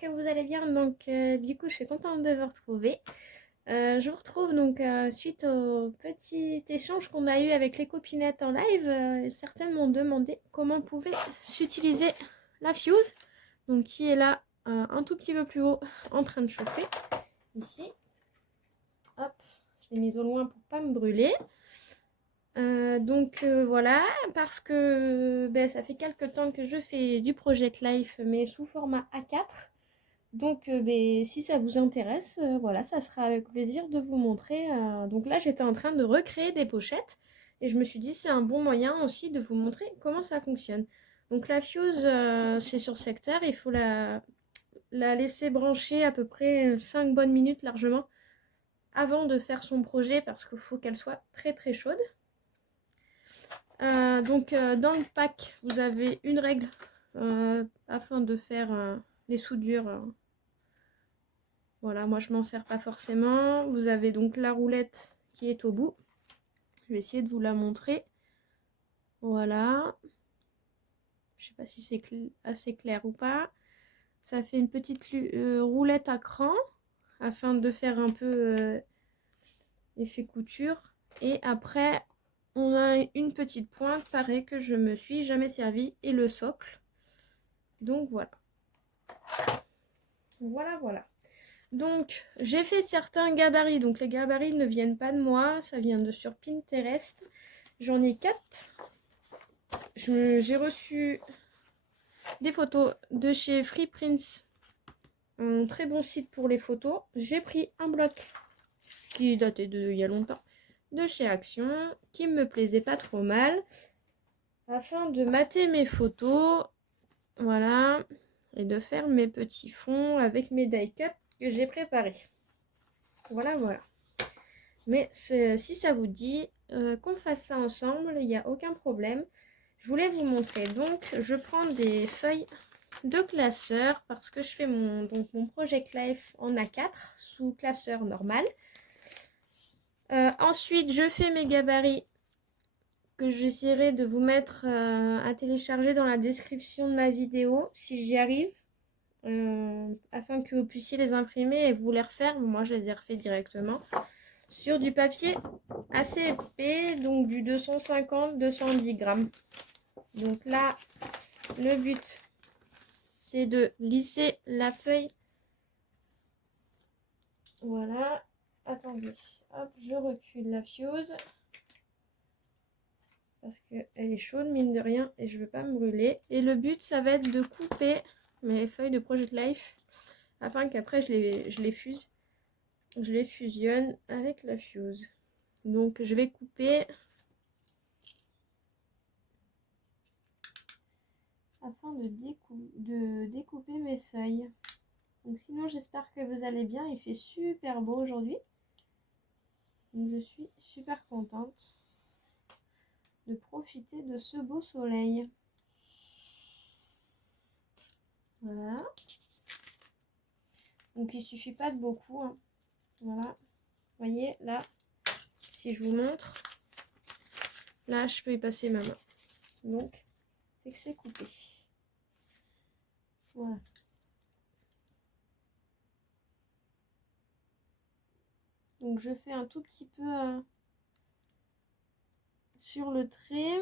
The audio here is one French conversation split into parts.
que vous allez bien. Donc, du coup, je suis contente de vous retrouver. Je vous retrouve donc suite au petit échange qu'on a eu avec les copinettes en live. Certaines m'ont demandé comment pouvait s'utiliser la fuse, donc qui est là un tout petit peu plus haut en train de chauffer. Ici, hop, je l'ai mise au loin pour pas me brûler. Voilà, parce que ça fait quelques temps que je fais du Project Life, mais sous format A4. Donc si ça vous intéresse, voilà, ça sera avec plaisir de vous montrer. Donc là, j'étais en train de recréer des pochettes et je me suis dit c'est un bon moyen aussi de vous montrer comment ça fonctionne. Donc la fuse, c'est sur secteur, il faut la laisser brancher à peu près 5 bonnes minutes largement avant de faire son projet parce qu'il faut qu'elle soit très très chaude. Dans le pack, vous avez une règle afin de faire les soudures. Voilà, moi je m'en sers pas forcément. Vous avez donc la roulette qui est au bout. Je vais essayer de vous la montrer. Voilà. Je sais pas si c'est assez clair ou pas. Ça fait une petite roulette à cran afin de faire un peu effet couture. Et après, on a une petite pointe, pareil, que je me suis jamais servi, et le socle. Donc voilà. Voilà. Donc, j'ai fait certains gabarits. Donc, les gabarits ne viennent pas de moi. Ça vient de sur Pinterest. J'en ai 4. J'ai reçu des photos de chez Free Prints. Un très bon site pour les photos. J'ai pris un bloc qui datait de il y a longtemps. De chez Action. Qui me plaisait pas trop mal. Afin de mater mes photos. Voilà. Et de faire mes petits fonds avec mes die cuts que j'ai préparés. Voilà. Mais si ça vous dit qu'on fasse ça ensemble, il n'y a aucun problème. Je voulais vous montrer. Donc, je prends des feuilles de classeur parce que je fais mon Project Life en A4 sous classeur normal. Ensuite, je fais mes gabarits que j'essaierai de vous mettre à télécharger dans la description de ma vidéo si j'y arrive. Afin que vous puissiez les imprimer et vous les refaire. Moi, je les ai refaits directement sur du papier assez épais, donc du 250-210 grammes. Donc là, le but, c'est de lisser la feuille. Voilà. Attendez, hop, je recule la fuse parce qu'elle est chaude, mine de rien, et je ne veux pas me brûler. Et le but, ça va être de couper mes feuilles de Project Life afin qu'après, je les fuse. Je les fusionne avec la fuse. Donc, je vais couper afin de découper mes feuilles. Donc sinon, j'espère que vous allez bien. Il fait super beau aujourd'hui. Donc je suis super contente de profiter de ce beau soleil. Voilà. Donc il suffit pas de beaucoup. Hein. Voilà. Vous voyez, là, si je vous montre, là, je peux y passer ma main. Donc, c'est que c'est coupé. Voilà. Donc je fais un tout petit peu sur le trait.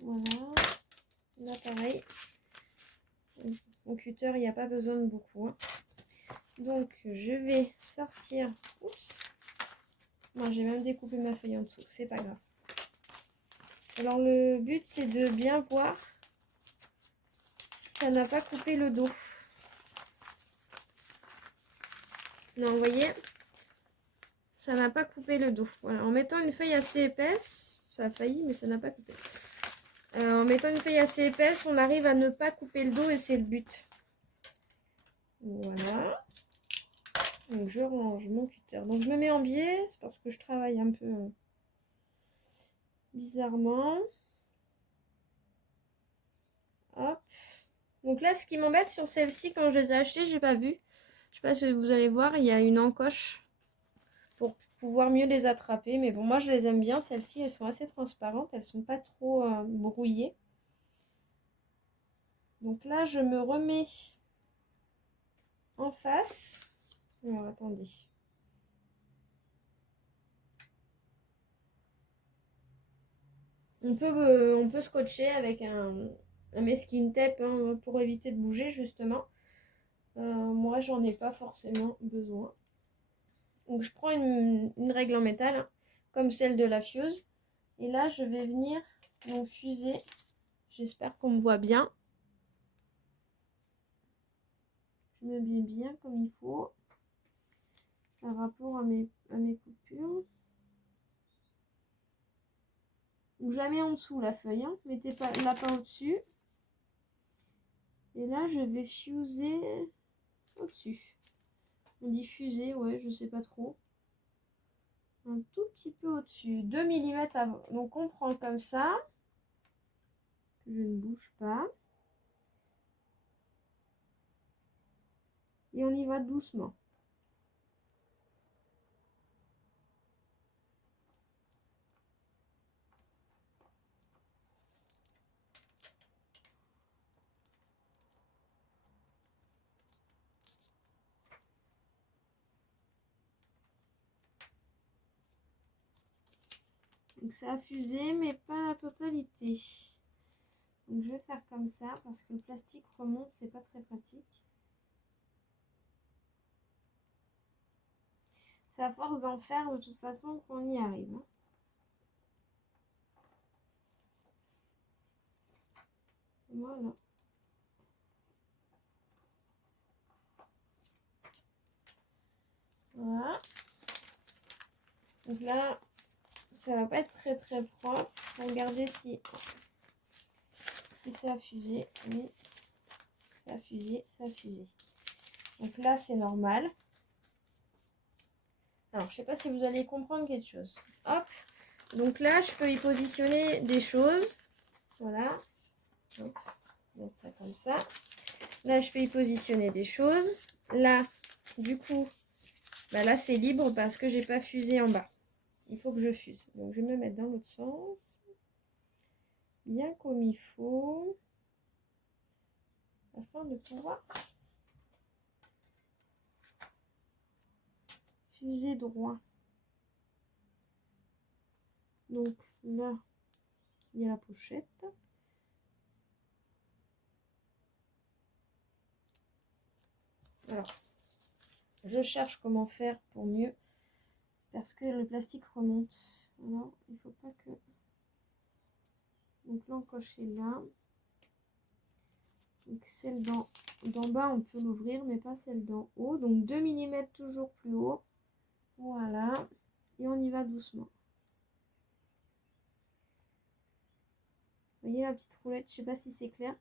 Voilà. Là pareil. Au cutter, il n'y a pas besoin de beaucoup. Hein. Donc je vais sortir. Oups. Moi j'ai même découpé ma feuille en dessous. C'est pas grave. Alors le but c'est de bien voir si ça n'a pas coupé le dos. Non, vous voyez, ça n'a pas coupé le dos. Voilà, en mettant une feuille assez épaisse, ça a failli, mais ça n'a pas coupé. En mettant une feuille assez épaisse, on arrive à ne pas couper le dos et c'est le but. Voilà. Donc je range mon cutter. Donc je me mets en biais, c'est parce que je travaille un peu bizarrement. Hop. Donc là, ce qui m'embête sur celle-ci, quand je les ai achetées, j'ai pas vu. Je sais pas si vous allez voir, il y a une encoche pour pouvoir mieux les attraper. Mais bon, moi je les aime bien, celles-ci, elles sont assez transparentes, elles sont pas trop brouillées. Donc là, je me remets en face. Alors, attendez. On peut scotcher avec un masking tape hein, pour éviter de bouger justement. Moi, j'en ai pas forcément besoin. Donc, je prends une règle en métal, hein, comme celle de la Fuse. Et là, je vais venir donc fuser. J'espère qu'on me voit bien. Je me mets bien comme il faut par rapport à mes coupures. Donc, je la mets en dessous la feuille, hein. Mettez pas la pas au-dessus. Et là, je vais fuser au-dessus. On dit fuser, ouais, je sais pas trop. Un tout petit peu au-dessus. 2 mm avant. Donc, on prend comme ça. Je ne bouge pas. Et on y va doucement. Donc ça a fusé, mais pas la totalité. Donc je vais faire comme ça parce que le plastique remonte, c'est pas très pratique. C'est à force d'en faire de toute façon qu'on y arrive. Hein. Voilà. Voilà. Donc là, ça va pas être très très propre. Regardez si ça a fusé. Oui, ça a fusé, ça a fusé. Donc là, c'est normal. Alors, je sais pas si vous allez comprendre quelque chose. Hop. Donc là, je peux y positionner des choses. Voilà. Hop. Mettre ça comme ça. Là, je peux y positionner des choses. Là, du coup, bah là, c'est libre parce que j'ai pas fusé en bas. Il faut que je fuse. Donc, je vais me mettre dans l'autre sens. Bien comme il faut. Afin de pouvoir fuser droit. Donc, là, il y a la pochette. Alors, je cherche comment faire pour mieux. Parce que le plastique remonte. Alors, il faut pas que... Donc, l'encoche est là. Donc, celle d'en bas, on peut l'ouvrir, mais pas celle d'en haut. Donc, 2 mm toujours plus haut. Voilà. Et on y va doucement. Vous voyez la petite roulette, je sais pas si c'est clair.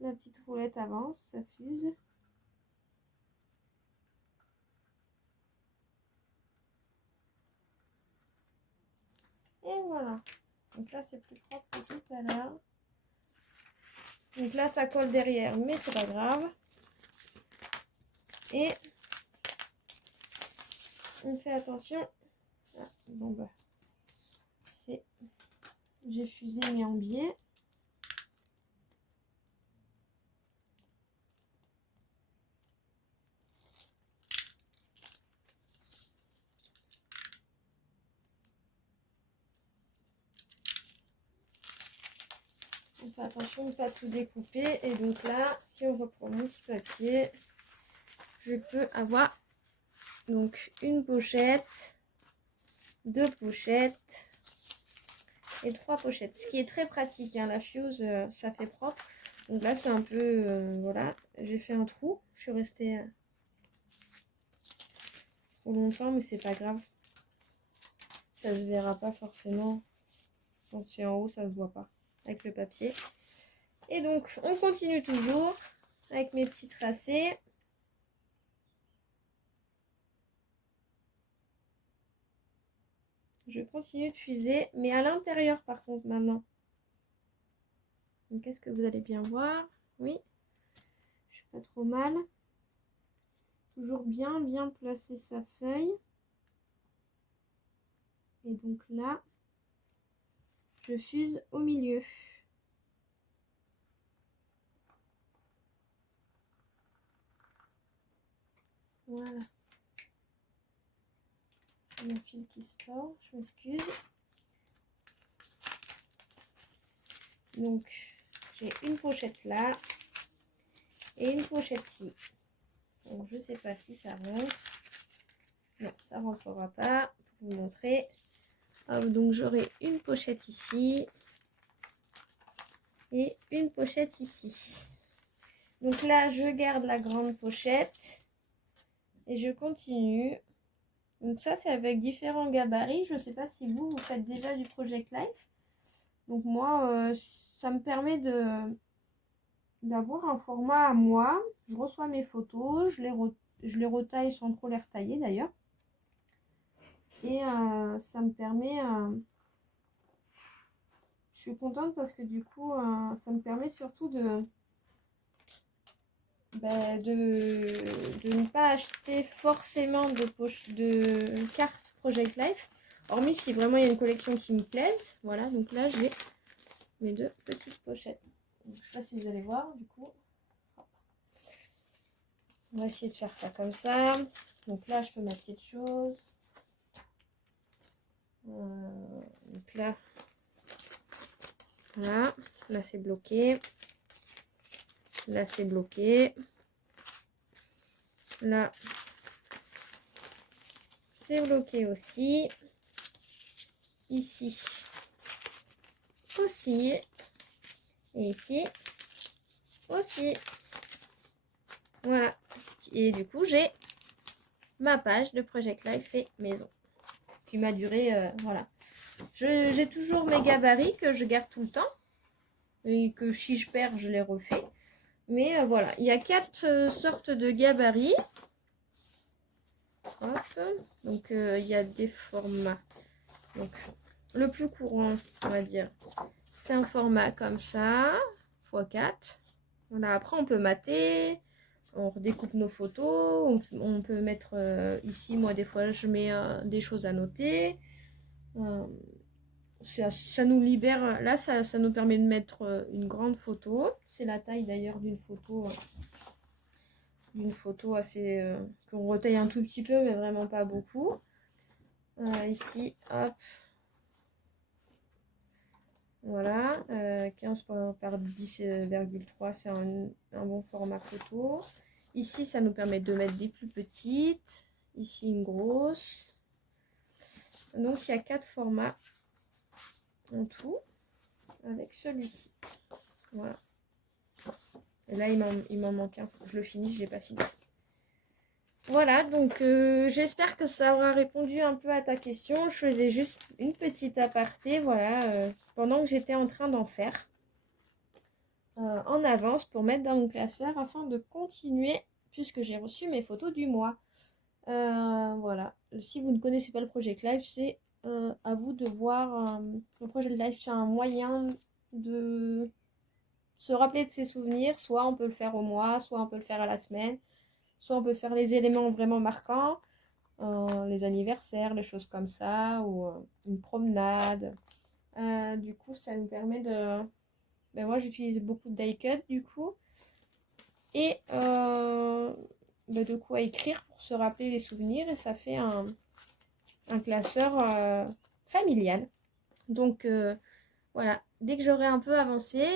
La petite roulette avance, ça fuse. Et voilà. Donc là, c'est plus propre que tout à l'heure. Donc là, ça colle derrière, mais c'est pas grave. Et on fait attention. Ah, bon bah, j'ai fusé mais en biais. On fait attention de ne pas tout découper. Et donc là, si on reprend mon petit papier, je peux avoir donc une pochette, 2 pochettes et 3 pochettes. Ce qui est très pratique, hein, la Fuse, ça fait propre. Donc là, c'est un peu, voilà, j'ai fait un trou. Je suis restée trop longtemps, mais c'est pas grave. Ça se verra pas forcément. Quand c'est en haut, ça se voit pas avec le papier. Et donc, on continue toujours avec mes petits tracés. Je continue de fuser, mais à l'intérieur par contre maintenant. Donc, qu'est-ce que vous allez bien voir? Oui, je suis pas trop mal. Toujours bien placer sa feuille. Et donc là, je fuse au milieu. Voilà. Mon fil qui se tord, je m'excuse. Donc, j'ai une pochette là et une pochette ci. Donc, je sais pas si ça rentre. Non, ça rentrera pas. Pour vous montrer. Hop, donc, j'aurai une pochette ici et une pochette ici. Donc là, je garde la grande pochette et je continue. Donc ça, c'est avec différents gabarits. Je ne sais pas si vous faites déjà du Project Life. Donc moi, ça me permet d'avoir un format à moi. Je reçois mes photos, je les retaille sans trop les retailler d'ailleurs. Et ça me permet... je suis contente parce que du coup, ça me permet surtout de ne pas acheter forcément de cartes Project Life. Hormis si vraiment il y a une collection qui me plaise. Voilà, donc là j'ai mes deux petites pochettes. Donc, je ne sais pas si vous allez voir du coup. Hop. On va essayer de faire ça comme ça. Donc là je peux mettre quelque chose. Donc là, voilà. Là c'est bloqué. Là c'est bloqué. Là c'est bloqué aussi. Ici aussi. Et ici aussi. Voilà. Et du coup, j'ai ma page de Project Life fait maison. Puis ma durée, voilà. J'ai toujours mes gabarits que je garde tout le temps. Et que si je perds, je les refais. Mais voilà, il y a 4 sortes de gabarits. Hop. Donc, il y a des formats. Donc, le plus courant, on va dire, c'est un format comme ça, x4. Voilà, après, on peut mater, on redécoupe nos photos, on peut mettre ici, moi, des fois, je mets des choses à noter. Ça nous libère, là, ça nous permet de mettre une grande photo. C'est la taille, d'ailleurs, d'une photo assez... qu'on retaille un tout petit peu, mais vraiment pas beaucoup. Ici, hop. Voilà, 15 par 10,3, c'est un bon format photo. Ici, ça nous permet de mettre des plus petites. Ici, une grosse. Donc, il y a 4 formats en tout avec celui-ci. Voilà. Et là, il m'en manque un. Faut que je le finisse, je l'ai pas fini. Voilà, donc j'espère que ça aura répondu un peu à ta question. Je faisais juste une petite aparté, voilà, pendant que j'étais en train d'en faire. En avance pour mettre dans mon classeur afin de continuer puisque j'ai reçu mes photos du mois. Voilà, si vous ne connaissez pas le Project Life, c'est à vous de voir. Le Project Life, c'est un moyen de se rappeler de ses souvenirs. Soit on peut le faire au mois, soit on peut le faire à la semaine, soit on peut faire les éléments vraiment marquants, les anniversaires, les choses comme ça, ou une promenade. Du coup, ça nous permet de... Ben moi, j'utilise beaucoup de die cut du coup. Et de quoi écrire pour se rappeler les souvenirs. Et ça fait un classeur familial. Donc voilà, dès que j'aurai un peu avancé,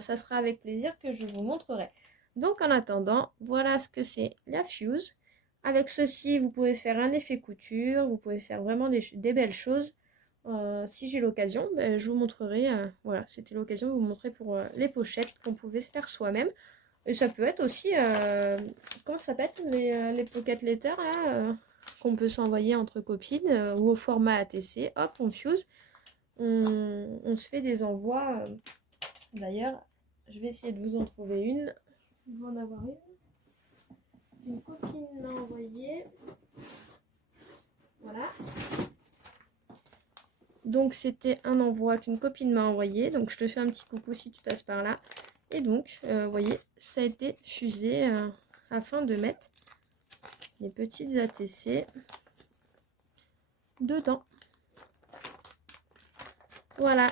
ça sera avec plaisir que je vous montrerai. Donc en attendant, voilà ce que c'est la fuse. Avec ceci, vous pouvez faire un effet couture, vous pouvez faire vraiment des belles choses. Si j'ai l'occasion, je vous montrerai. Voilà, c'était l'occasion de vous montrer pour les pochettes qu'on pouvait se faire soi-même. Et ça peut être aussi, comment ça s'appelle, les pocket letters là, qu'on peut s'envoyer entre copines ou au format ATC. Hop, on fuse. On se fait des envois. D'ailleurs, je vais essayer de vous en trouver une. Je vais en avoir une. Une copine m'a envoyé. Voilà. Donc, c'était un envoi qu'une copine m'a envoyé. Donc, je te fais un petit coucou si tu passes par là. Et donc, vous voyez, ça a été fusé afin de mettre les petites ATC dedans. Voilà.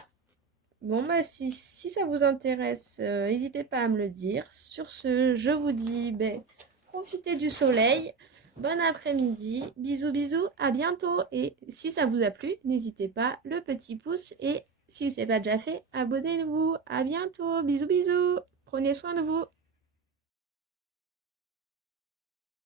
Bon, bah, si ça vous intéresse, n'hésitez pas à me le dire. Sur ce, je vous dis, ben, profitez du soleil. Bon après-midi. Bisous, bisous. À bientôt. Et si ça vous a plu, n'hésitez pas, le petit pouce. Et si ce n'est pas déjà fait, abonnez-vous. À bientôt. Bisous, bisous. Prenez soin de vous.